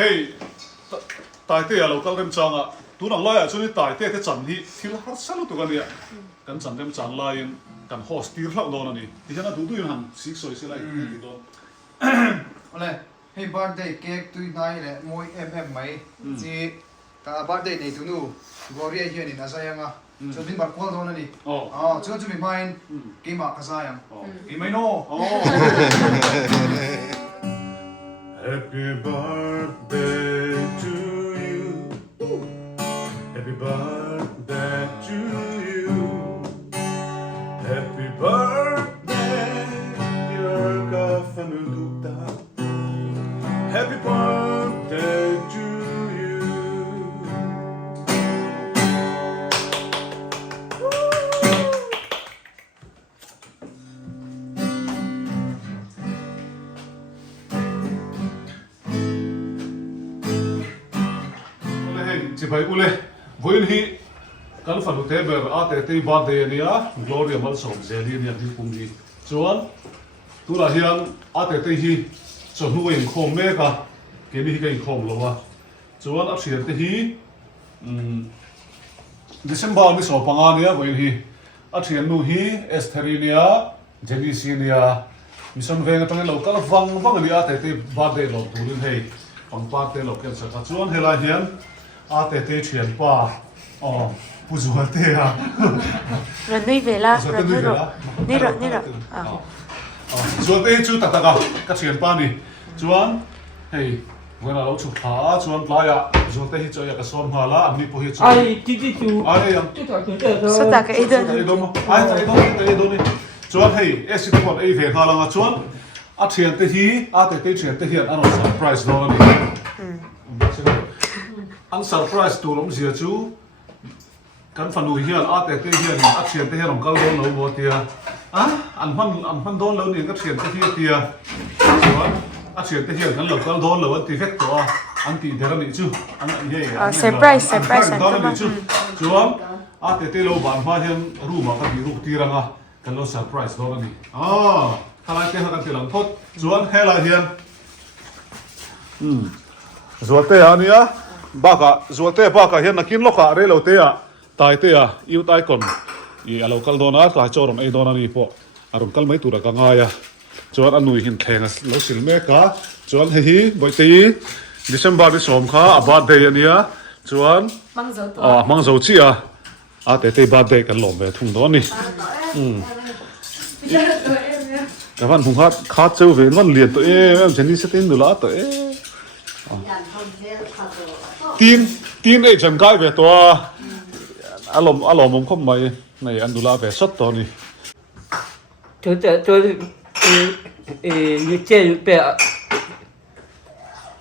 hey Taitea local dem changa tunang laya chuni Taitea te chan hi thil har salu tu kan ya kan chan dem chan lain kan host tir hlau don ani ti hana du du han sik soi se lai ti don ole hey birthday cake tui nai le moi mai chi ta birthday nei tu nu goria hian in asayanga so bin bar kwal don ani chu chu mi main ki ma kasayang ki mai no Happy birthday to you. Happy birthday to you. Happy birthday, dear Kafanudukta. Happy birthday to you. Chỉ phải ule với hi kan phần thế bờ ate te birthday ania gloria mal som zeli ania đi cùng đi chuan tu là hian ate te hi cho nuôi khom me ka cái đi cái khom lo wa chuan a thian te hi December ni so panga nia với hi a thian nu hi esterinia genisinia mission venga tang lo kal wang ani ate te birthday lo tu rin hei pang birthday lo ken sa ka chuan hela hian Taitea thian pa pu zual te à rồi nuôi về la rồi nuôi rồi zual te chu ta ka ka thian pa ni chuan hei when I chụp phá chuan playa zual te hi cho ya ka som hala amni po hi chu ai ti chu ai yang số ta cái đơn ai don ni chuan hei exit point ai ve hala nga chuan a thian te hi Taitea thian te hian an surprise do ni an surprise tu lom zia chu kan fanu hian Taitea hian a thian te hian kal don lo bo tia an man don lo ni ka thian te hi tia chuan a thian te hian kan lo kal don lo an ti vek to an ti der ani chu an he surprise don ani chu chuan Taitea lo ban ma hian room ka bi ru tiranga kan lo surprise don ani halai te kan ti lang thot chuan hela hian zual te ania baka zualte baka hian nakin loka re lo te a Taitea iu tai kon I alo kal dona ka chorom ei dona ni po aron kal mai tura ka ngaya chuan anui hin thleng lo sil me ka chuan hi boite December ni som kha a birthday ania chuan mang zo chi a Taitea birthday kan lom ve thung don ni ka van hung hat kha cheu ve van lian to jeni setin dula to tin ei chan kai ve to alom không mai này anh đula về sốt to ni tôi như chơi pe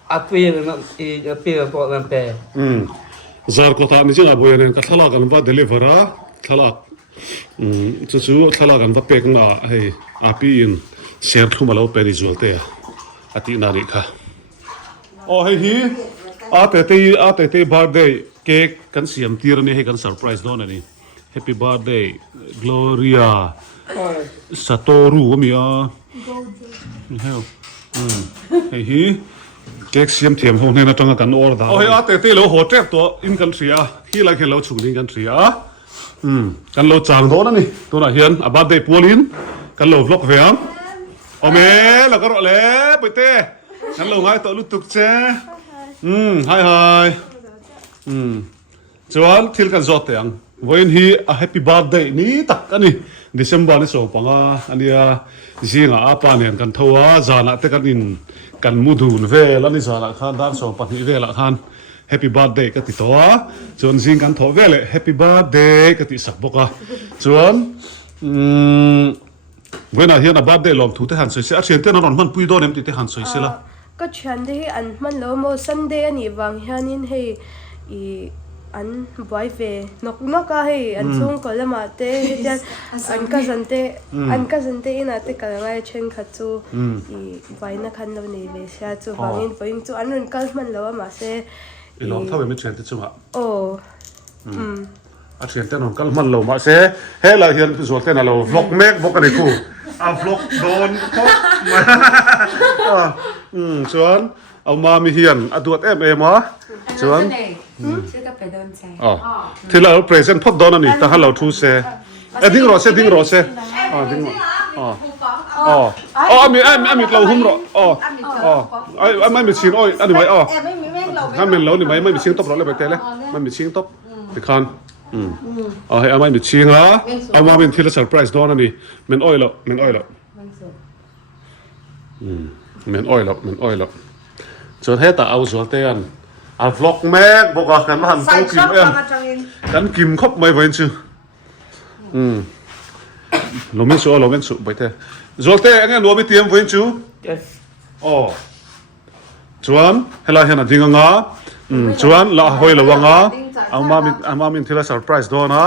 api có làm pe zar ko ta ni changa boy nen ka thala kan va delivera thala chu thala kan va pek na hei api in share thuma lo pe result te ati na ri kha hei hi Taitea birthday cake kan siam tir ni he kan surprise don ani happy birthday Gloria Satoru mi a hei hi cake siam thiam ho ne na tanga kan or da Taitea lo ho trep to in kan thria hi la khelo chung ding kan thria kan lo chang don ani to na hian a birthday polin kan lo vlog veam ome la ka ro le boite kan lo ngai to lu tuk che hi chuan thil kan zot teang voin hi a happy birthday ni tak ani December ni so panga ania zinga apa nen kan thowa zana te kan in kan mudun ve lani zana khan dan so pani ve la khan happy birthday ka ti towa chuan zing kan tho vele happy birthday ka ti sak boka chuan when a hian a birthday lom thu te han soi se a chen te na ron man pui do nem ti te han soi se la có chuyện đấy anh man lo mo Sunday anh vàng hianin hay anh boy về nó cả hay anh xuống có làm mà thế anh cái dân thế na thế cái ngay trên khát chú boy na khăn lâu này về xa chú vàng in chú anh cái man lo mà sẽ nó thao về mấy chuyện thế chứ ạ a chuyện te non kal man lo ma se he la hian zual te na lo vlog mek bok ani ku a vlog don ko chuan เอามามีเฮียนอดวดเอ็มฮะชวน ชื่อก็ไปโดนใจ อ๋อที่เราเพรสเซนต์พอดดอนนี่แต่ให้เราทูเซดิ้งรอเซดิ้งรอเซอ๋อดิ้งอ๋ออ๋ออ๋ออามีเราหุ้มรออ๋ออ๋อไอ้ไม่มีชิ้นอ้อยอันนี้ไหมอ๋อถ้าเป็นเรานี่ไหมไม่มีชิ้นตบเราเลยไปเตะเลยไม่มีชิ้นตบติคันอ๋อให้ไม่มีชิ้นละเอามาเป็นที่ละเซอร์ไพรส์ดอนนี่มันอ้อยแล้วมันอ้อยแล้วมันอ้อยแล้วจนให้ตาเอาส่วนเตียนอันฟล็อกแม็กบอกว่ากันหันเขากิมเอ็มกันกิมครบไม่ไหวชื่อเราไม่สู้ไปเถอะส่วนเตียนงั้นเราไม่เตรียมไว้ชื่อ yes อ๋อชวนให้เราเห็นอะไรกันงาชวนเราหอยระวังอ่ะเอามามีที่ละเซอร์ไพรส์ด้วยนะ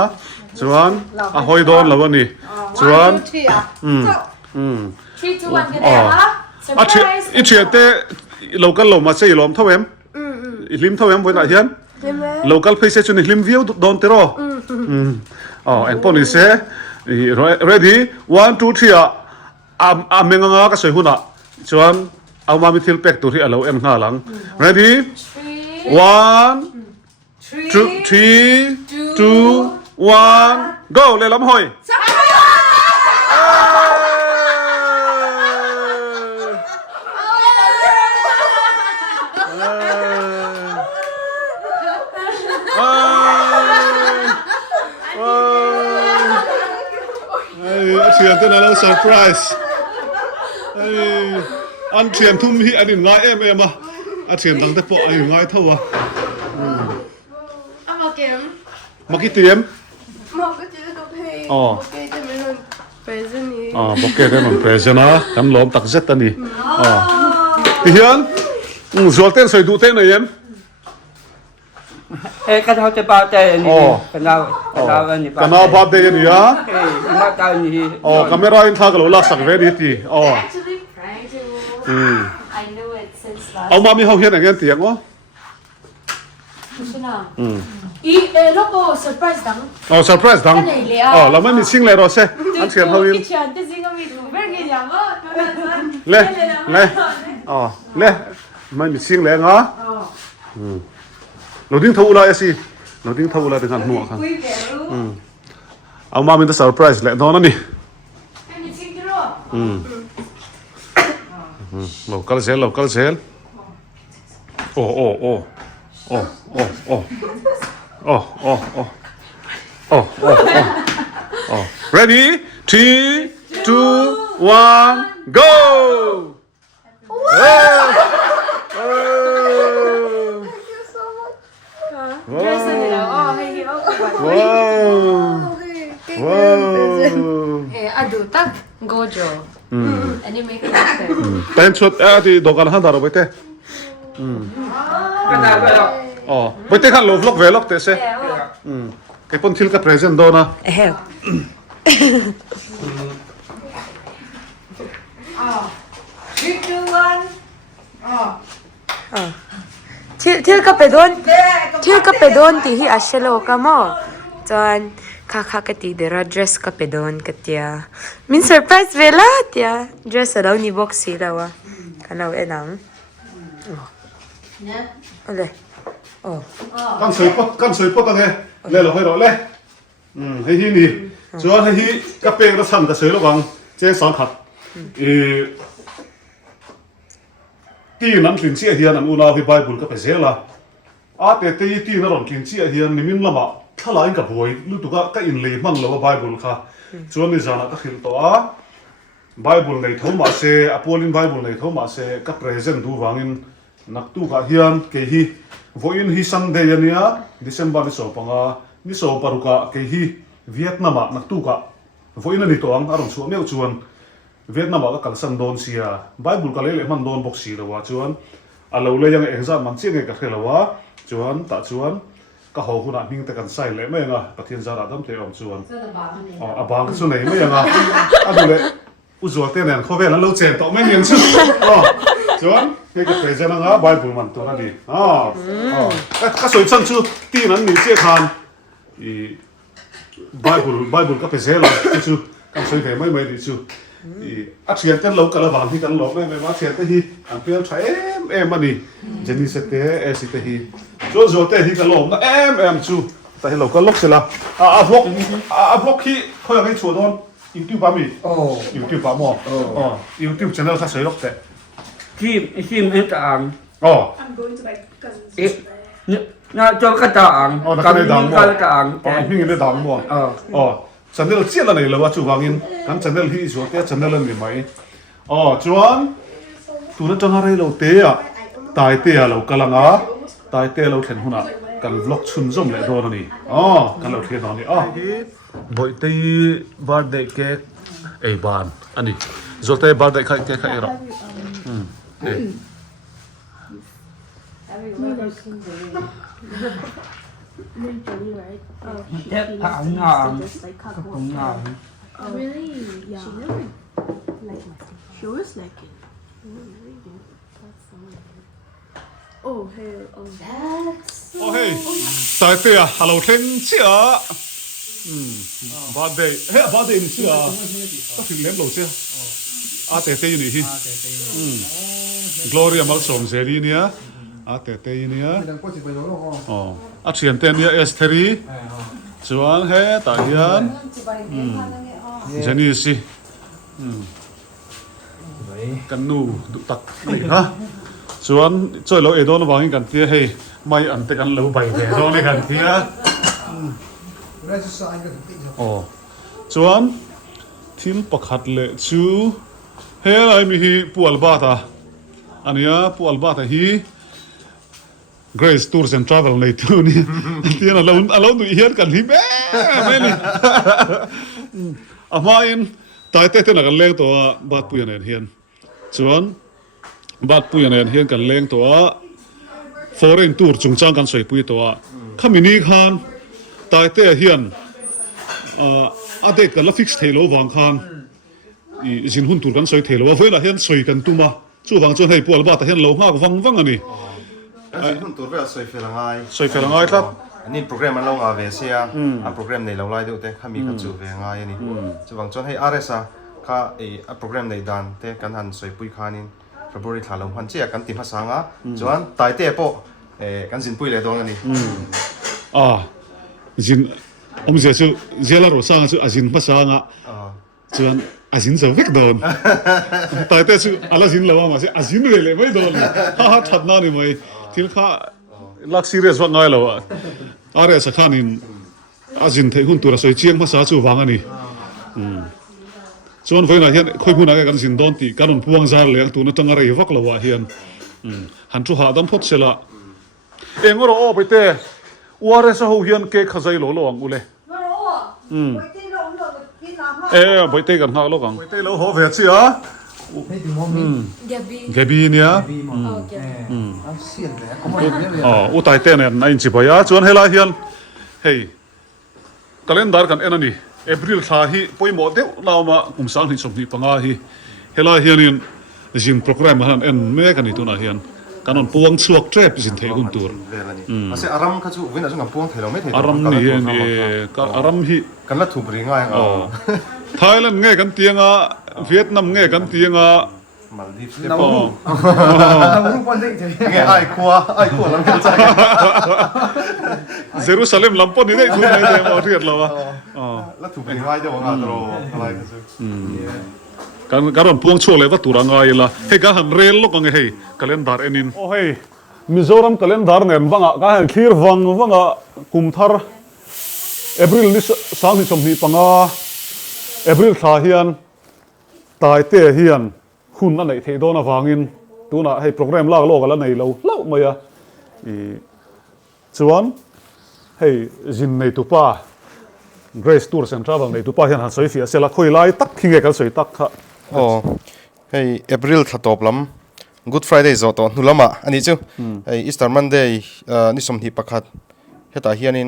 ชวนหอยโดนแล้ววันนี้ชวน3 2 1กันได้ปะ อ่ะอีเชียเต้เราก็ลงมาเสียลมเท่าเอ็มลิมเท่าเอ็มวันไหนเฮียนเราก็ไปเสียจนลิมวิวโดนเตอร์อ๋อเอ็นปนิเซ่ ready 1 2 3อ่ะเมงงาก็สวยหุ่นอ่ะชวนเอามามีทิลเป็กตัวที่เราเอ็มหน้าหลัง ready 1 2 1 go เลยล้ำหอยเชียร์ตัวนั้นเราเซอร์ไพรส์อันเชียร์ทุ่มที่อันนี้ง่ายเอ็มอ่ะอันเชียร์ตั้งแต่ปออันนี้ง่ายเท่าอ่ะมาเกม มากี่เตรียม มาก็จะกับเพย์โอเคจะไม่รู้เพรสนี่บอกเกได้มันเพรสนะทำล้อมตักเซตนี่ที่เฮียนส่วนเต้นใส่ดูเต้นหน่อยยังkan hau cepat ni. Kenal ni. Kenal bab deh ni ya. Lima tahun ni. Kamera ini thak lo lah sak very ti. Actually trying to I knew it since last เอามามีเขาเฮียนอย่างเงี้ยเตียงวะ ใช่ไหมแล้วก็เซอร์ไพรส์ดัง เซอร์ไพรส์ดังเราไม่มีชิงเลยหรอเซ่อันเชียร์เขาวิน ที่ฉันจะซิงก็มีถูกเรื่องกี่อย่างก็ เล่ไม่มีชิงเลยนะเราดิ้งเท่าไรสิเราดิ้งเท่าไรถึงขั้นหัวครับเอามาเป็นตัวเซอร์ไพรส์แหละตอนนั้นนี่ไม่มีซิงที่รอlocal sale โอ้ ready 3 2 1 go aduh tak gojo ini make it pen shot di dokan han daro bete Kenal belok. bete kan lo vlog velok te se ke pon thil ka present do na ชื่อก็ไปโดนที่อาเชโลก็มอจนข้าก็ตีเดรดเดรสก็ไปโดนก็เตียมินเซอร์ไพรส์เวลาเตียเดรสเรานี่บ็อกซี่แล้ววะกันเราหนังอะไรกันสวยปะไงเลยเราให้เราเลยให้ที่นี่ส่วนให้ที่กระเปงเราทำแต่สวยระวังเจ๊สอนขัดที่นั้นกลิ่นเสียเฮียนอันอุณาวิบายบุญก็ไปเสียละแต่ที่นั่นหล่อนกลิ่นเสียเฮียนนี่มินละมาถ้าหลายกับบ่อยรู้ตัวก็อินเลยมันเราว่าไบเบิลค่ะส่วนนี้จานะก็ขึ้นตัวไบเบิลในทุ่มมาเสอพอลินไบเบิลในทุ่มมาเสก็เพรสเซนต์ดูวางินนักตู้ก็เฮียนเกฮีวันนี้ซันเดย์เนี่ยเดือนบันนี้สอบปังนี่สอบปารุกะเกฮีเวียดนามนักตู้ก็วันนี้ตัวอังอารมณ์ส่วนเนี่ยชวนเวียดนามก็กัลสันโดนเสียไบเบิลก็เลยมันโดนบอกสีแล้วว่าชวนเราเลยยังเอ็กซ์มันเชี่ยงกับเขาว่าชวนตัดชวนก็เขาคุณนิ่งแต่กันใส่เลยไม่ยังประเทศจาระต้องเที่ยวชวนบางส่วนไหนไม่ยังดูเลยอุจจาระเต้นเนี่ยเขาเวลาเราเจนต่อไม่เงินชุดชวนนี่ก็เป็นเจ้าหน้าไบเบิลมันตัวนั้นดีก็สวยชั้นชุดที่นั้นมีเชี่ยทานไบเบิลก็เป็นเจ้าหน้าชุดก็สวยแต่ไม่ดีชุด อัดเสียงกันเรากระบาดที่กันหลอกได้ไหมว่าเสียงแต่ที่อันเปรี้ยวใช้มันนี่เจนี่เสตสิเตฮีโจเตฮีกันหลอกนะชูแต่เราก็ล็อกเสร็จละบล็อกที่เขาอยากให้ชัวร์โดนYouTube ป่ะมีYouTube ป่ะมั้งYouTube channel ถ้าใช้ล็อกแต่ ทีมไอ้ต่าง I'm going to my cousin's เอ๊ะ today. เนี่ยจอกระต่าง กันได้ดังมั้ง กระต่าง พี่ได้ดังมั้งchannel เจี๊ยบอะไรเลยว่าจูฟังอินกัน channel ที่ชัวร์แต่ channel นี่ไหมจวนตัวนั้นจังอะไรเราเตะตายเตะเรากำลังตายเตะเราเห็นหุ่นกัน vlog ชุนจมเลยโดนนี่กันเราเทียนนี่บ่อยตีบาร์เดย์เค้กไอ้บานอันนี้จดเตะบาร์เดย์เค้กไอ้เราเจ็บผางงามของงาม Really? Yeah. She never liked my thing. She always like it. Oh, hey. That's... เฮ้ยตายเตะเราเทียนเชียบาร์เดย์บาร์เดย์นี่เชียก็ถึงเลี้ยงเราเชียเตะอยู่นี่ Gloria มาส่งเซรีเนี่ยเตะเนี่ยเชียนเตเนี่ยเอสเทอรีจวนเฮตาเฮียนเจนี่สิกันนูดุตักนี่ฮะจวนช่วยเราเอโดนวางกันเตี้ยให้ไม่อันเตกันเราไปเอโดนกันเตี้ยจวนทีมประคัดเลยชูเฮ้ยมีปูอัลบาตาอันนี้ปูอัลบาตาฮี Grace Tours and Travel ในตัวนี้ที่นั่นเราดูเฮียนกันที่แม่ไม่นี่มาอินตายเต้นกันเลี้ยงตัวบาดปุยนเฮียนส่วนบาดปุยนเฮียนกันเลี้ยงตัว Foreign Tour จงจ้างกันสวยปุยตัวข้ามินิคานตายเต้เฮียนเด็กกันละฟิกซ์เทโลวางคานจินหุ่นตูกันสวยเทโลว่าเวลาเฮียนสวยกันตุ้มาจู่วางจนให้ปูอัลบาตาเฮียนเราห้าวังอันนี้คุณตัวเรื่องสวยเฟลังไงสวยเฟลังไงครับอันนี้โปรแกรมมันลงอาเวเซียโปรแกรมในเราไล่ดูแต่ข้ามีขัดจูเวงไงนี่จะวางจนให้อาร์เอสข้าโปรแกรมในดันแต่กันหันสวยปุยคานินฟบริขาลงพันเจียกันติมภาษาจวนตายเตะโปกันสินปุยเลยตรงนี้จินผมจะชื่อเจลาโรซังชื่อจินภาษาจวนจินจะวิกโดนตายเตะชื่ออะไรจินเราว่าชื่อจินเลยไม่โดนฮ่าชัดน่านี่ไม่ที่ข้าลักซีเรียสว่าไงเราอะไรสักขานินจินเทหุ่นตัวสวยเชียงภาษาจู่วางอันนี้ส่วนไฟน่ะเฮียนค่อยพูดอะไรกันสินโดนตีกันพวงซาเลยตัวนั้นจังอะไรวักเราว่าเฮียนหันจู่หาดำพดเสละเองก็รอไปเตะว่าอะไรสักเฮียนเก๊กขจายหล่อหลวงกูเลยไปเตะกันหาหลวงไปเตะแล้วหัวเวียดสิแกบีเนี่ยอุตัยเต้เนี่ยนายจิบายจวนเฮลาเฮียนเฮ้ยกาเลนดาร์กันเอ็นนี่เอพริลท่าฮีปอยโมเดลเรามาคุมสังหิสมหิปังอาฮีเฮลาเฮียนินจิมโปรแกรมมันเอ็นเมกันนี่ตัวน่ะเฮียนกันนปวงสวกเทรปจินเทกุนตัวภาษาอารัมเขาจู่วินาทีนั้นปวงเทเราไม่เทอารัมนี่อารัมฮีกันละถูกปริง่ายไทยแลนด์ง่ายกันเตียงเวียดนามง่ายกันเตียงมาดิฟส์เราไอ้ขัวลำกันใจเยรูซาเล็มลำปนนี่ได้คุณไม่ได้มาเรียนเราแล้วถูกเป็นง่ายเดี๋ยวงานเราอะไรกันซื้การพวงโชว์เลยว่าตัวง่ายละให้การหันเรลลูกไงให้กัลเลนดาร์เอ็นินโอ้เฮ้ยมิโซรัมกัลเลนดาร์เนี่ยวังการหันคลีร์วังกุมทาร์เอพริลนี่สังหิสมหิปังเอพริลท่าเฮียนตายเตะเฮียนคุณนั่นไหนเทโดนฟังอินตัวน่ะให้โปรแกรมลากโลกันแล้วไหนเราไม่อะส่วนให้จินในตุป้า Grace Tours and Travel ในตุป้าเฮียนหันสวยเสียเสร็จละคุยไล่ตักทิ้งเอกกันสวยตักค่ะให้เอพริลถัดตบลำ Good Friday จอดตัวนู่นละมาอันนี้จู่ให้ Easter Monday นี่สมหิปักขัดเฮตาเฮียนิน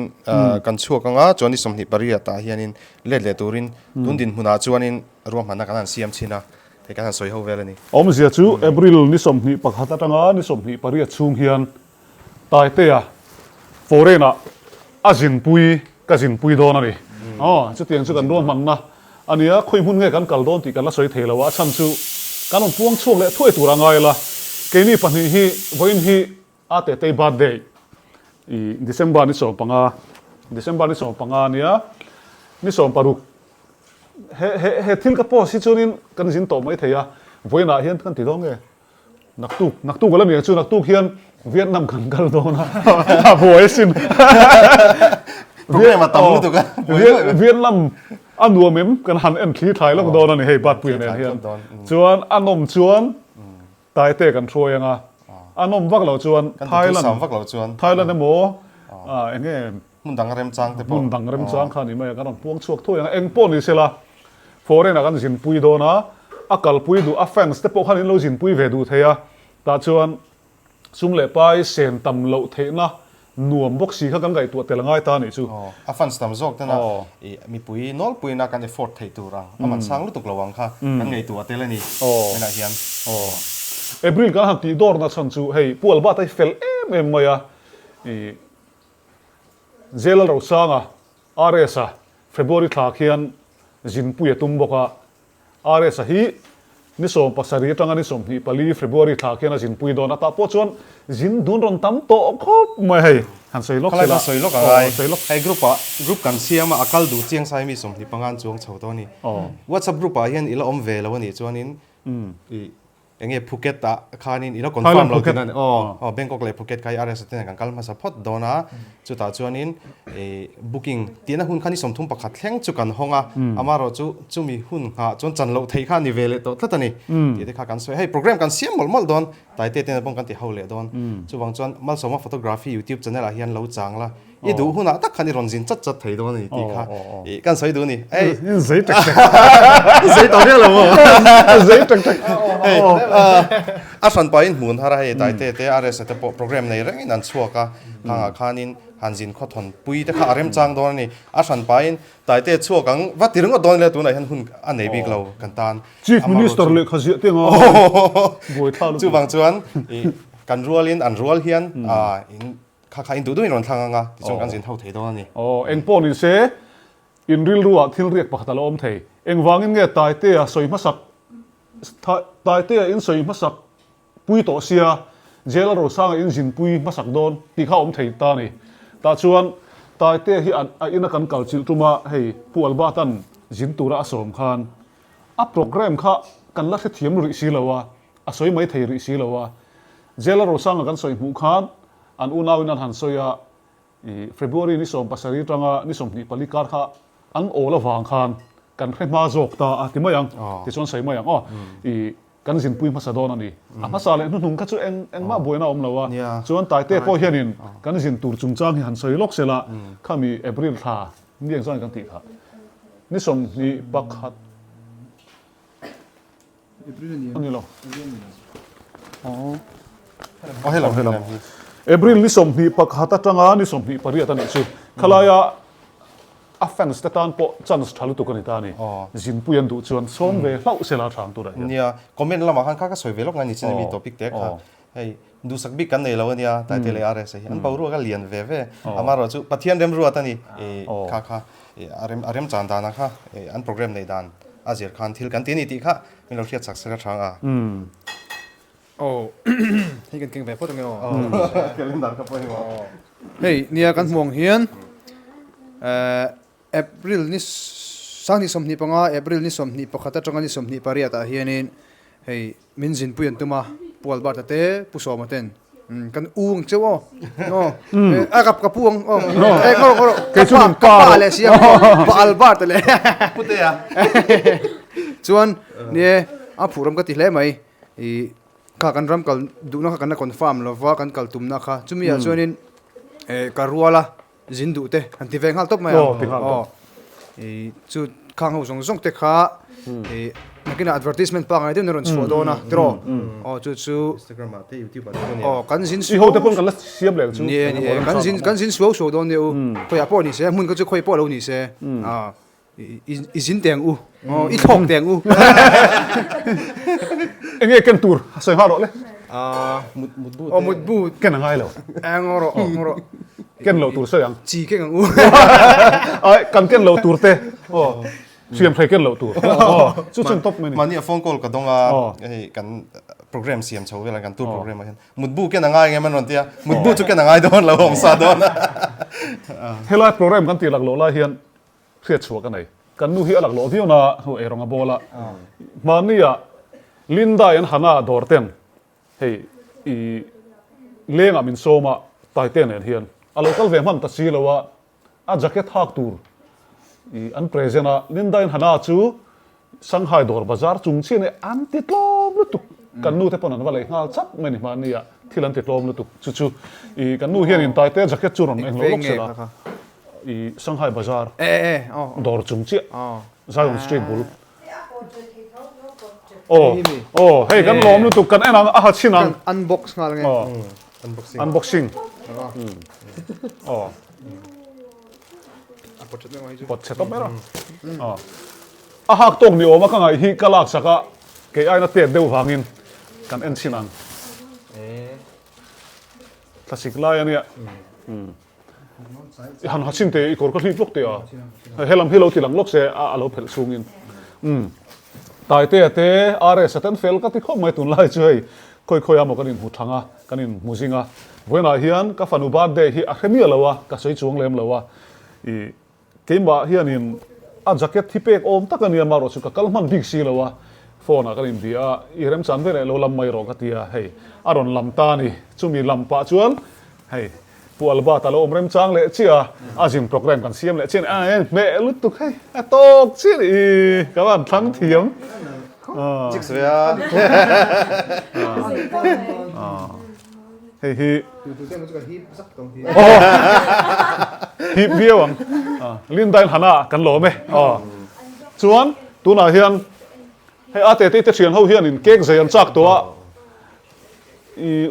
กันชั่วกังจวนนี่สมหิปริยตาเฮียนินเล็ดตัวรินตุนดินหุนาจวนนินรวมมันนักการเสียมชินะแต่การสวยเขาเวลนี่อมเสียจู่เอพริลนี่สมหิปักขัดตั้งนี่สมหิปริยชุมเฮียนตายเตะโฟเรน่ะจินปุยกับจินปุยโดนนี่จุดเตียงจุดกันร่วมมันนะ อันนี้คุยหุ่นไงกันกัลโดนติกันละสวยเทแล้วว่าฉันชูการนพ่วงช่วงเลยถ้วยตัวรังไงล่ะเกนี่ปันฮีวันฮีอาเตะบาร์เดย์อีเดซemberนี่ส่งปังอาDecemberนี่ส่งปังอาเนี่ยนี่ส่งปารุกเฮทิลกับพ่อสิจูนินกันสินโตไม่เทียวันน่ะเฮียนกันติดตรงไงนักตุกก็แล้วเนี่ยชูนักตุกเฮียนเวียดนามกันกัลโดนะบวยสินเวียดมาตำตัวกันเวียดนามอันนัวมิมกันหันเอ็นทีไทยแล้วก็โดนนี่เฮ้ยบาดปุยเนี่ยเฮียนชวนอันนมชวนตายเตะกันช่วยยังอ่ะอันนมวักเหล่าชวนไทยแลนด์เนี่ยโมเอ็งเงี้ยมุนดังเริ่มจางแต่มุนดังเริ่มจางข้านี่ไม่กันพวงช่วงถ้วยยังเอ็งป้อนนี่เสียละโฟเรนกันสินปุยโดนะอักลปุยดูอัฟแฟนสเตปข้านี่เราสินปุยเวดูเทียแต่ชวนซุ่มเล่ไปเซนตำเหล่าเทนะนวมบกสีข้ากันไก่ตัวแต่ละง่ายตานี่ชูอัฟแฟนสตัมจอกแต่นะมีปุยนอลปุยนักกันจะฟอร์ดเทตัวรังมันสร้างลุตุกระวังค่ะกันไงตัวแต่ละนี่ไม่น่าเฮียนเอบริลกันหักตีดอร์นะฉันชูเฮ้ยปูอัลบาตไอเฟลเอ็มมาอะเจลเราสร้างอาร์เอสเฟบรุยทาเขียนจินปุยตุ้มบกอาร์เอสฮีนิสมปัสสารีตั้งนิสมฮีปลีเฟบรุยทาเขียนจินปุยโดนตาปอชวนจินดุนรอนตั้มโตครบไม่ให้หันใส่ล็อกใส่ล็อกอะไรให้กรุ๊ปกันเสียมาอักลดูเจียงไซมีสมที่ปังงานจวงเฉาตัวนี้ว่าสับกรุ๊ปเฮียนอีละอมเวลวันนี้จวนนี้อย่างเงี้ยภูเก็ตคานินอีแล้วคอนเฟิร์มเราที่นั่นเบงกอกเลยภูเก็ตใครอะไรสักอย่างกันกัลมาสปอร์ตโดนะจุดตาจวนนี้booking ตีน่ะหุ่นคันนี้สมทุนประคัดแข่งจุกันห้องอามาเราจุมีหุ่นจนจันเราเทข้านิเวลตัวตั้งแต่นี้ที่ได้ข้ากันสวยให้โปรแกรมกันเสียมอลโดนแต่เต้นป้องกันที่เขาเลยโดนจุบางจวนมัลสมว่า photography YouTube channel เฮียนเราจังละอีดูหุ่นตักคันนี้รอนจินจัดเทโดนนี่ที่ข้ากันสวยดูนี่สวยจังสวยต่อเนื่องเลยมั้งสวยจังอาสันไปหมุนหาอะไรแต่เตะอะไรสักโปรแกรมในเรื่องนั้นชัวร์ก็ทางอาคารนี้หันจินข้อทนปุยแต่ข้าเริ่มจางโดนนี่อาสันไปแต่เตะชัวร์กังวัดที่เรื่องก็โดนเลยตัวไหนหันหุ่นอันไหนบิ๊กเรากันตาน Chief Minister เลยเขาเสียเตียงจู่บางจวนกันรัวลินอันรัวเฮียนข้าอินดูด้วยนนทางงาจงกันจินเท่าเทโดนนี่เอ็งป้อนนี่เสอินริลรัวที่เรียกปากตะลอมเทเอ็งวางเงี้ยตายเตะสวยมาสักตายเตะอินสวยมาสักปุยโตเสียเจลเราสร้างอินจินปุยมาสักโดนที่เข้าเทตานี่แต่ชวนตายเตะที่อินนักการจิลตุมาให้ผู้อัลบาตันจินตุระสมคานโปรแกรมข้ากันลักเทียมริสีละวะสวยไม่เทริสีละวะเจลเราสร้างกันสวยมุขานอันอุณาวินันหันสวยเฟบรุยนิสมปัสสารีตรังนิสมนิปลิการข้าอันโอละวางคานกันแค่มาจกตาที่ไม่ยังที่ชวนใส่ไม่ยังกันสินปุยมาสะดอนนี่มาสาเลนุ่งก็ช่วยเอ็งมาบวยน่าอมละวะชวนตายเตะพ่อเฮียนินกันสินตูจุงจ้างหันใส่ล็อกเสละข้ามีเอพริลท่านี่ยังส่วนกันติค่ะนิสมนี่ปักหัดอันนี้หรอให้เราเอพริลนิสมนี่ปักหัดตั้งนิสมนี่ปริยัตินี่สุดขลายอัฟแฟนสเตตันโปจันสทาลุตุกันนี่ตานี่จินปุยันดูชวนซ้อมเวลาเสละทางตัวได้เนี่ยคอมเมนต์ละมาคันข้าก็สวยเวลงานนี่จะมีท็อปิกเด็กค่ะให้ดูสักบิ๊กกันในเราเนี่ยแต่เทเลอาร์เอสอันเปารัวก็เลียนเว่อามาเราจูปะเทียนเริ่มรัวตอนนี้ค่ะอาร์เอ็มจานดานะคะอันโปรแกรมในด้านอาเซียคันทิลกันที่นี่ตีค่ะมีเราเทียบสักเสละทางโอ้ให้กันเก่งแบบพูดตรงนี้เกลินดันครับพ่อนี่เฮ้ยเนี่ยกันมองเฮียนเอพริลนี่สร้างนิสมนี่ปังอาเอพริลนิสมนี่ปกติตรงนิสมนี่ปริยัติเฮียนินเฮ้ยมินจินปุยนตุมาปัวลบาร์ตเต้ปุสอมาเต้นกันอุ้งเจ้าโน่กับพวงก็ชวนป้าเลยเสียปัวลบาร์ตเลยพุทธะชวนเนี่ยผู้รำก็ติดเลยไหมข้ากันรำกันดูนะข้ากันนักคอนฟาร์มแล้วว่ากันกัลตุมนะคะจุ่มยาชวนนินการรัวละจินดูเตะอันที่เวงฮัลตบไหมจุดข้างหูส่งเตะขานักกิน advertisement ปังไอ้เดี๋ยวนึกว่าสวดนะตรอจุดInstagram มาที่ YouTube กันสินสวดที่เขาจะพูดกันแล้วเสียบเลยเนี่ยกันสินสวดเนี่ยพยาป้อนี่เสียมันก็จะค่อยป้อเรานี่เสียอีสินแดงอีทองแดงเอ็งเกันตูร์ใส่ผ้าหรอเลยมุดบูดกันยังไงเหรอเกันเราตูร์เสียงจีเก่งกันเราตูร์เต้ เสียมเพลกันเหล่าตัวอ๋อชุดเส้นท็อปมัน มันนี่phone call ก็ต้องไอ้กันโปรแกรมเสียมโชว์เวลากันตู้โปรแกรมมากันมุดบูกันง่ายไงมันวันเดียมุดบูจุกันง่ายโดนเราของซาโดน เฮลัยโปรแกรมกันตีหลักโลละเฮียนเครียดชัวกันไหนกันนู่นเฮียหลักโลที่น่ะหัวเอรองอโบละมันนี่อะลินดายันหานาดอร์เตนเฮ้ยอีเลี้ยงมินโซมาไตเต้นเฮียนอะเราก็เวมันตัดสินแล้วว่าอาแจ็คเก็ตฮักตูร์อีอันเพรสเซน่ะลินดายันหานาจูสังไฮดอร์บาซาร์จุงชีเนี่ยอันติดลมลุตุกันนู่นเทปนั้นว่าเลยงาจับมันนี่มันนี่อะที่ลันติดลมลุตุจู่ๆอีกันนู่นเฮียนอินไตเต้แจ็คเก็ตจูรอนเองเราล็อกเสร็จละอีสังไฮบาซาร์ดอร์จุงชีซายอนสตรีทบุลโอ้เฮ้ยกันล้อมลุตุกันไอ้นางอาหัดชินัง unbox งาเลย unboxing อ๋อปดเสร็จต้องไหมล่ะอ๋ออาหักตรงนี้ออกมาข้างไงฮีกะลากสักะเกยไอ้น่ะเตียดเดือดฟังอินกันเอ็นชินังถ้าสิกลายอันเนี้ยหันหัดชินเตอีกคนก็รีบลุกเตะเฮลัมฮิโลที่หลังลุกเสียอาเราเผลสูงอินตายเตะเตะอะไรสเตนเฟลก็ที่ข้อไม่ตุนไล่ช่วยค่อยๆเอามากันอินหูทังอ่ะกันอินมูซิงอ่ะเวลาเฮียนก็ฟันุบาดเดฮีอะเคมีแล้ววะก็สวยจวงเล่มแล้ววะอีเกมบ่เฮียนินอาแจ็คเก็ตที่เป๊กอมตักกันเนี่ยมารอสุกกัลมันบิ๊กซีแล้ววะโฟนอ่ะกันอินบีอ่ะอีเรมซันเวลเราลำไม่รอกันที่อ่ะเฮ้ยอารอนลำตานี่จุมีลำปะจวนเฮ้ยปวดบ้าตาเราอมเรมจังเลยเชี่ยอาจิมโปรแกรมกันเสียมเลยเช่นเมลุตุกเฮ้ยตกเชี่ยอีกับว่าทั้งเทียมจิกเสียเฮ้ยฮี哦，ฮีเบี้ยวังลินได้หันอ่ะกันหล่อไหมชวนตัวน่ะเฮียนให้อาเตติเชียนเขาเฮียนอินเก๊กเสียนจักตัว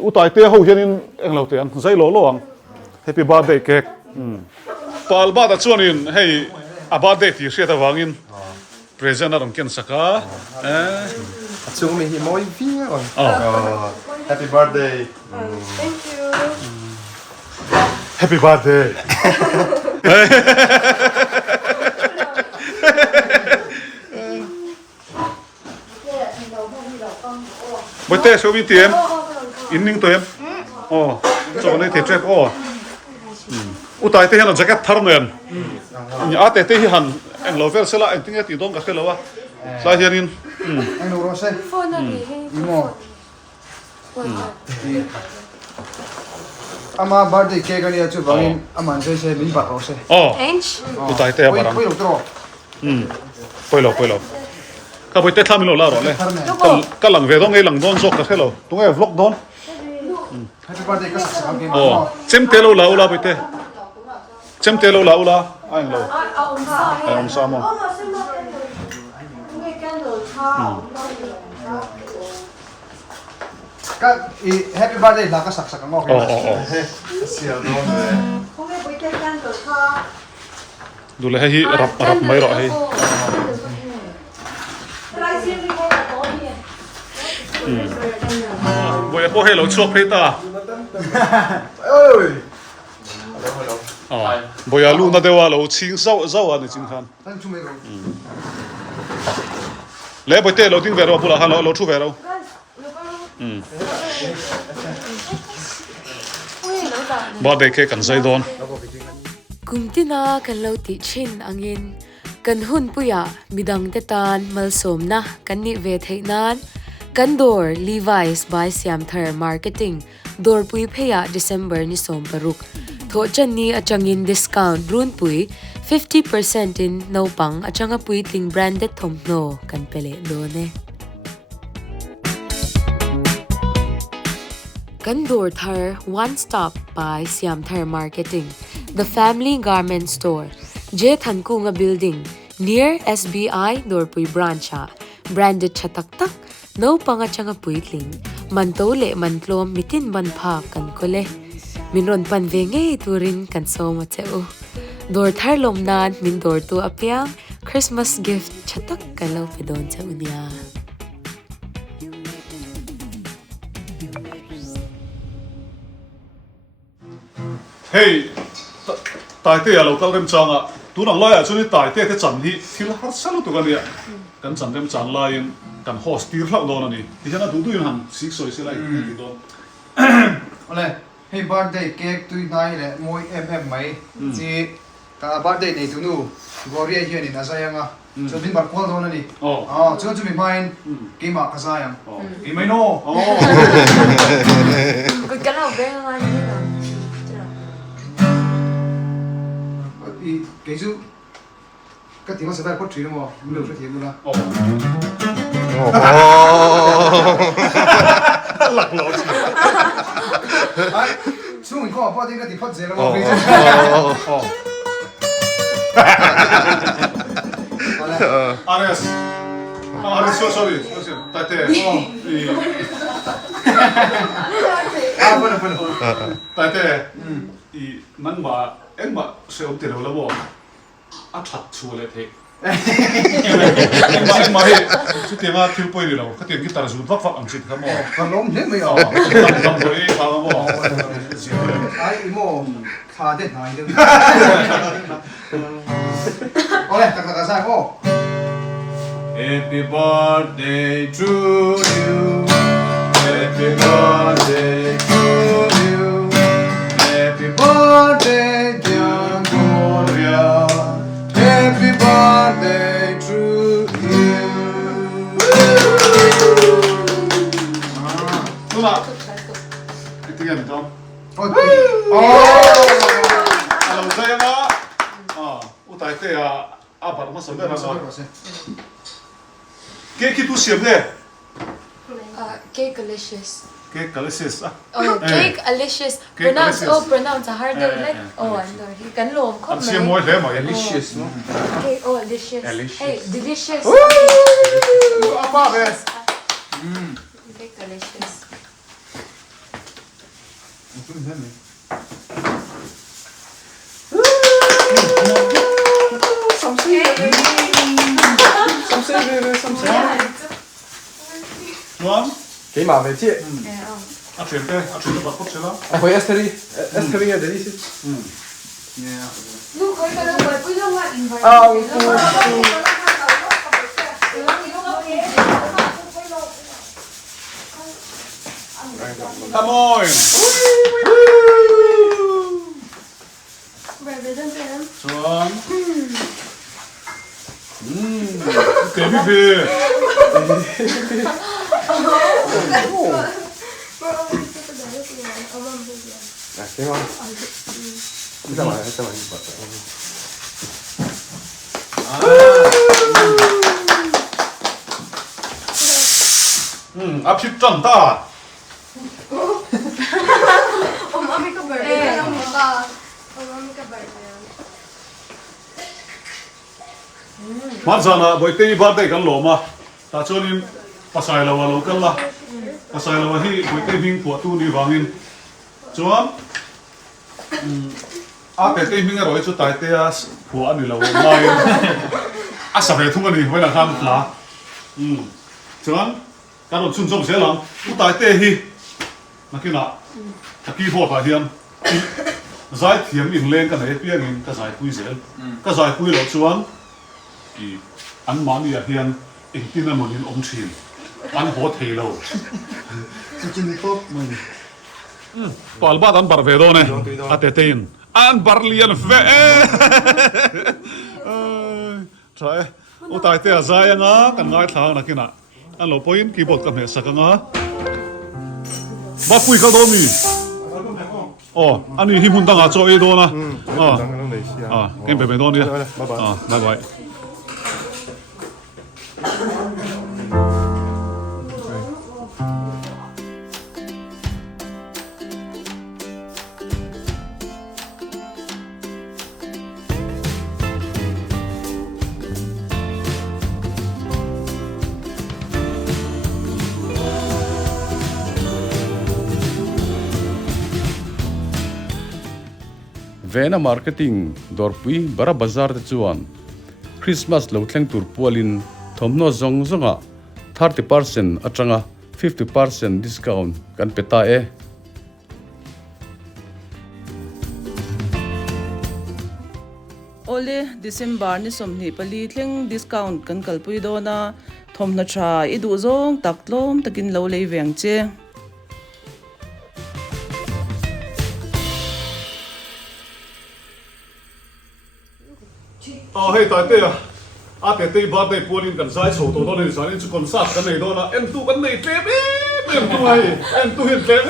อุตายเตี้ยเขาเฮียนอินเอ็งเราเตียนใจหล่อหลวงให้ปีบาร์เดย์เก๊กปาลบาตัดชวนอินให้อาบาร์เดย์ที่เสียตะวังอินเพรสเซนต์เราเกินสักช่วงนี้ฮิโมยฟิงอ่ะHappy birthday Thank you. Happy birthday ไม่เตะช่วยมีเตียมอินนิ่งตัวเอ็มอ๋อจบในเทปแจ็คอ๋ออุตายเตะหันแจ็คเก็ตทาร์เนนนี่อาเตะเตะหันเอ็งโลเวอร์เซล่าเอ็งติ้งตีดงกับเซล่าวะสายเฮียนินanh đồ rồi xem Phone là gì? Imo ama birthday cake anh ấy chụp vàng ama anh sẽ mình bắt rồi xem อ๋อ Ange? อุตายเตะบารัง quay đầu trò ไปหลอกก็ไปเตะทำไม่หลอกแล้วเลยก็หลังเวทต้องไงหลังโดนซกกับเซล่าตรงไงวล็อกโดน happy birthday các sản phẩmอ๋อเจมเตะเราละไปเตะเจมเตะเราละไอ้เราไอ้องศามั้งcác happy birthday là các sản phẩm ngon Sial dong le ดูเลยให้รับไม่หรอให้บ่อยพวกให้เราชกเพตา ơi อ๋อบ่อยลูกน่าเดี๋ยวเราชิงเจ้าอันนี้จริงคัน anh chụp mấy rồi แล้วบ่อยเตะเราดิ้งเวรว่าพูดละคันเราชูเวรเราบ่ได้แค่กันใจโดน กุมตินากันเราติชินอังอินกันหุ่นปุยะมิดังเตตานมัลสมนะกันนิเวทให้นานกันดอร์ Levi's by Siam Thar Marketing ดอร์ปุยเพยะ December นิสมปรุกโทจันนี้อาจังอิน discount รุ่นปุย 50% in นาวปังอาจังปุยติง branded ทมโนกันเปเลโดเนกันดอร์ Thar One Stop by Siam Thar Marketing The Family Garment Store J Thankunga Building near SBI Dorpui Branch branded chatak-tak no pangachanga puitling mantole mantlom mitin banpha kan kole minron panvenge turin kan soma cheu dor tharlom nan min dor tu apiang Christmas gift chatak kalo pedon cheunia Hey, Taitea local rim changa tu nang lai chu ni tai te te chan hi thil har salu tu kan ya kan chan dem chan lai in kan host tir hlau don ani ti jana du du in han sik soi se lai ti don ole hey birthday cake tui nai le moi mai chi ka birthday nei tu nu gloria hian in asayanga cho bin bar kwal don ani cho chu mi main ki ma ka sayang ki mai no Good ka lang, very nga niya. i ke chu ka ti ma sa ba ko tri mo lu lu thi la lak lo chi ai chu mi ko pa ti ka ti phat je la mo Ares sorry tate bueno tate i nang ba eng ba se om te lo la bo a that chu le the eng ma he chu te ma thil poi ni lo ka te gitar zu vak vak ang chit ka mo ka lom ne me yo lam boi ka mo ai mo kha de nai de ole tak tak sa ko Happy birthday to you. Happy birthday to you. Happy birthday, dear Gloria. Happy birthday to you. Tuna. Itigan dong. Alam saya na. Utai te apa mas saudara na. Cake tu siap deh. Cake delicious. Cake delicious ah. Oh, cake delicious. Cake Pronounce, delicious. pronounce harder like. Oh, ano, kan lom ko Ang siya mo le mo. Delicious, no? Cake, delicious. Hey, delicious. Apa bes? Cake delicious. Tuan, Cái mà về chị, chuyện te bắt cốt chứ đó. hồi Esteri là delicious. Look, I don't know, we don't want invite. Come on. Tuan. Cái gì vậy? Cái ngon. Bisa mà. Áp chip trăng ta. Mami ka birthday. Mami ka birthday. Mà giờ là buổi tây birthday kan lo ma. Ta cho nên pasai lawa local la. Pasai lawa hi buổi tây mình của tu ni wangin. Chuan. Áp tây mình rồi cho Taitea của anh lawa mai. À sao vậy thung anh vậy là tham là. Chuan. Cái đó chun trong sẽ lắm. Taitea hi. Mà kia nào. Ta kia hoa cả hiền. Zai thiam in Leng cái này piang in cái zai pui zel. Cái zai pui lo chuan. Anh mani à hiền in tin là một in ông chim anh hốt thề lâu Chicken pop mình. Paul bắt anh bar về đâu này à tê tên anh bar liền về trời ô tài tê dài anh á cần ngay thang là kia nè anh lo point keyboard cầm hết sạc anh á bắt pui cái đó mi anh đi hiểm hôn tăng à cho ấy đó nè em về đó đi bye bye Vena marketing dorpui bara bazar te chuan Christmas lo thleng tur pualin thomno zong zonga 30% atanga 50% discount kan peta e ole December ni somni pali thleng discount kan kalpui dona thomna tha idu zong taklom takin lo lei veng che Hei Taitea. Taitea birthday puolin kan Zai sầu tổ này sáng nên con sát cái này đó là em tu cái này tép em tu hay em tu hiện tép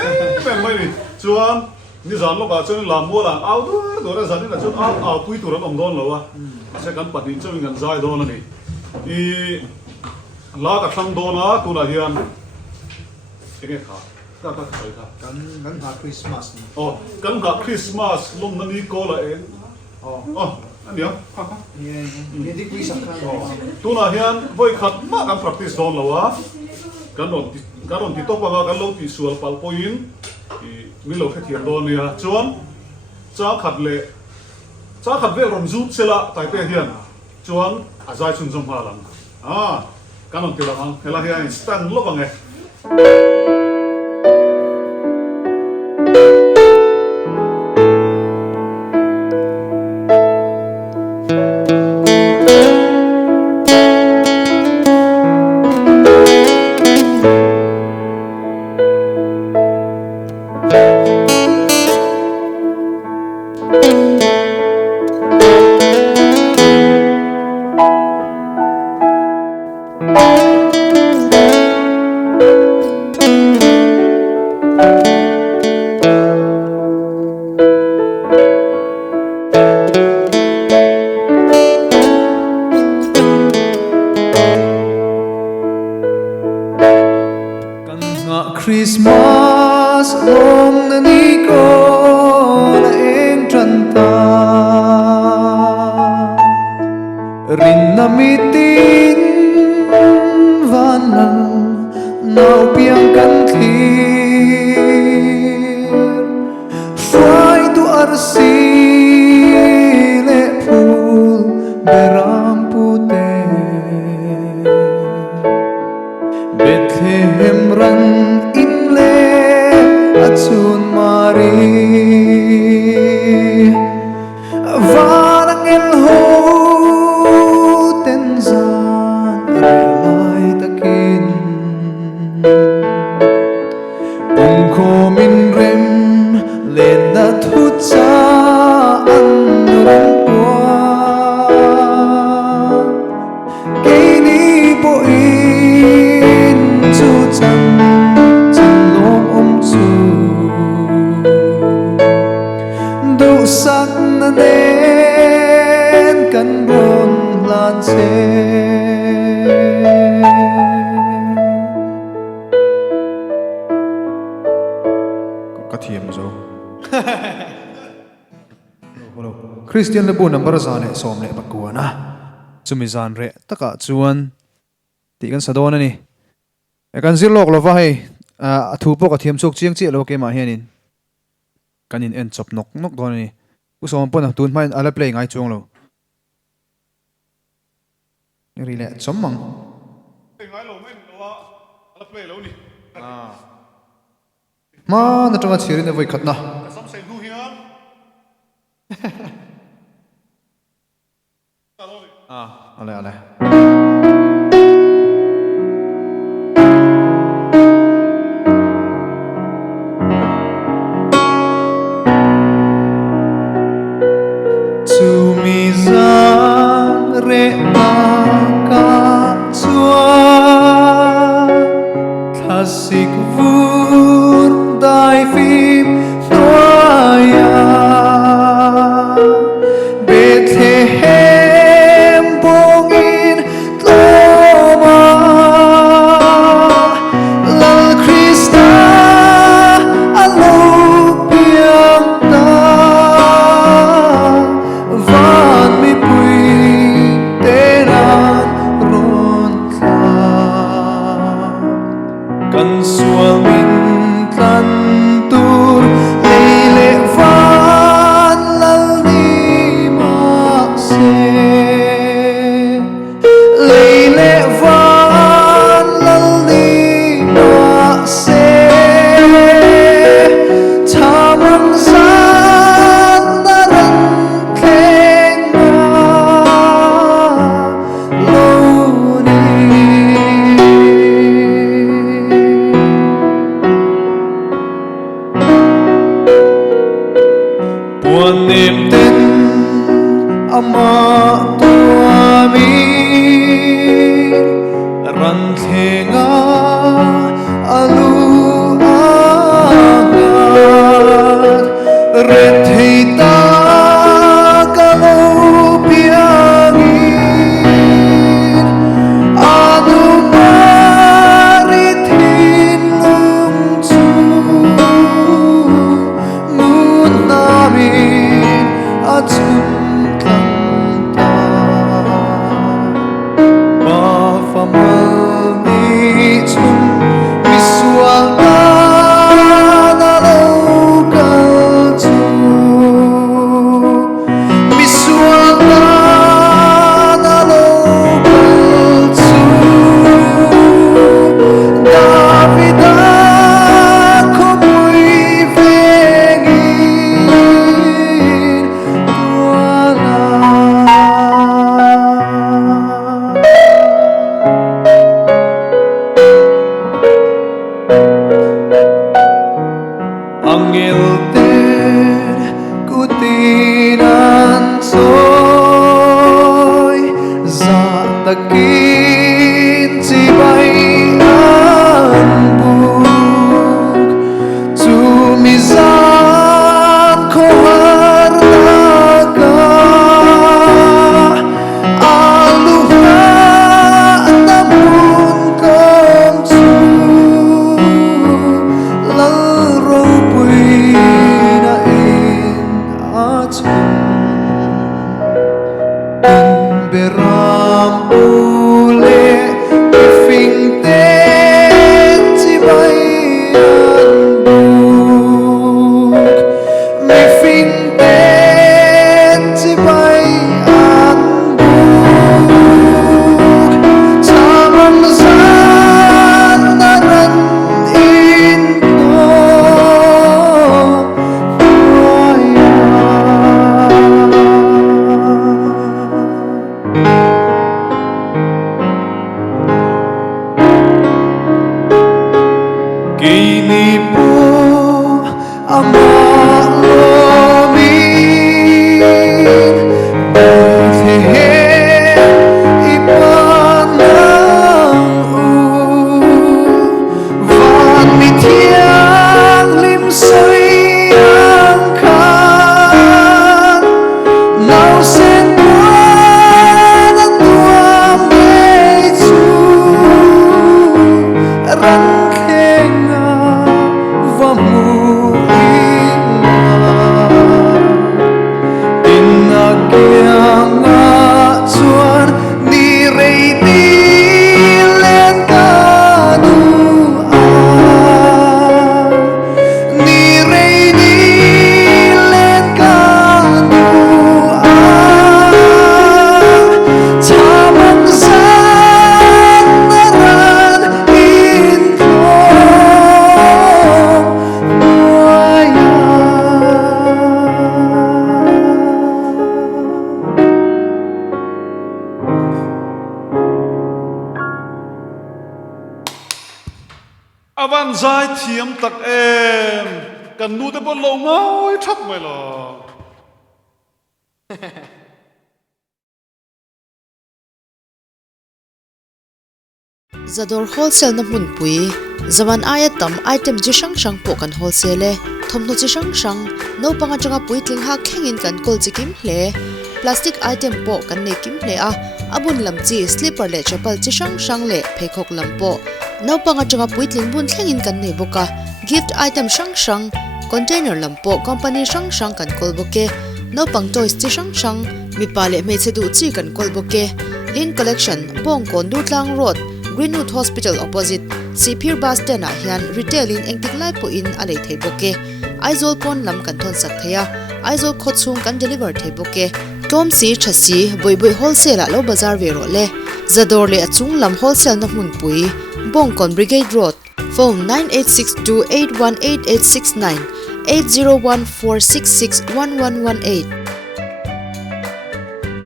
em mấy này chuan ni zan lo cả chuan làm mua lang áo đó ra zan là chuan áo quý tu ra ông don lo sẽ kan pat din chuan kan Zai đó này i la ka thang đó na tu là hiền cái này khá ta thấy khá Kan ha Christmas ni. kan ha Christmas lom na ni ko la en anh nhớ Ye di quý sắc kan. tu na hian voi khat ma kan practice don lawa kan on ti to pa kan lo ti sual pal point i mi lo kha thiam don nia chuan cha khat ve rom zut sela tai te hian chuan azai chun jom ha lang kan on ti la hang hela hian stand lo bange Christmas long na ni ko na eng tranta rin na mitin vanal nau piang kan clear fly to arsi le phul beram pute Bethlehem ran Atsun Mari Vanangel ho tenzan relay takin Pungko min rem len na thutsa an ren kwa Kaini po in chu chang sắc na nên căn buồn lan xe có thiềm rồi Christian le bu number zan le som le bakuna chumi zan re taka chuan ti kan sadon ani e kan zil lok lo va hei thu po ka thiam chok chiang chi lo ke ma hianin kanin en chop nok don ni u som pon tun mai ala play ngai chung lo ni ri le chom mang ngai lo men lo ala play lo ni ma na tanga chiri ne voi khatna sam se du hian ale re ka chua thasik vur dai phim toya Bethlehem bongin tloma lal Krista alo piang ta van mi pui te muôn niềm tin ama tua mi ran thenga alu angat re theita kalo piangin anu mari thinung chu mun namin achun tanta pa famami chun misual na lokal chu misual na lokal chu Davida komui vengin tuala Angel ter kutinan soy za takin sibay ang buk tumizan ko hardaga aluha na buntong chu laro puina in achun in beram ule ifing ten sibayan buk mifing ten sibayan buk tamang san naran in ko Kini po amalomin Bethlehem ipanang Van mitiang limsoy ang kan Now send one at tuam beju Rangkenga vamu inga Tinagyanga chuan ni rei di len kanua Ni rei di len kanua Tamang san naran in Avan Zai thiam tak em kan nu te bon lo ngoi thak mai lo Zador wholesale na mun pui zaman aya tam item ji shang shang po kan wholesale thomno ji shang shang no panga changa pui tling ha khengin kan kol chikim hle plastic item po kan ne kim hle a abun lam chi slipper le chapal chi shang shang le phekhok lam po no panga changa pui tling bun thlengin kan ne boka gift item shang shang container lam po company shang shang kan kol boke no pang toys chi shang shang mi pale me che du chi kan kol boke in collection bong kon dutlang road Greenwood Hospital opposite Sipir bus stand a hian retailing engtik lai po in alei thei boke aizol pon lam kan thon sak theya aizol khochung kan deliver thei boke tom si thasi boiboi wholesale a lo bazar ve ro le zador le achung lam wholesale na mun pui bongkon brigade road phone 9862818869 8014661118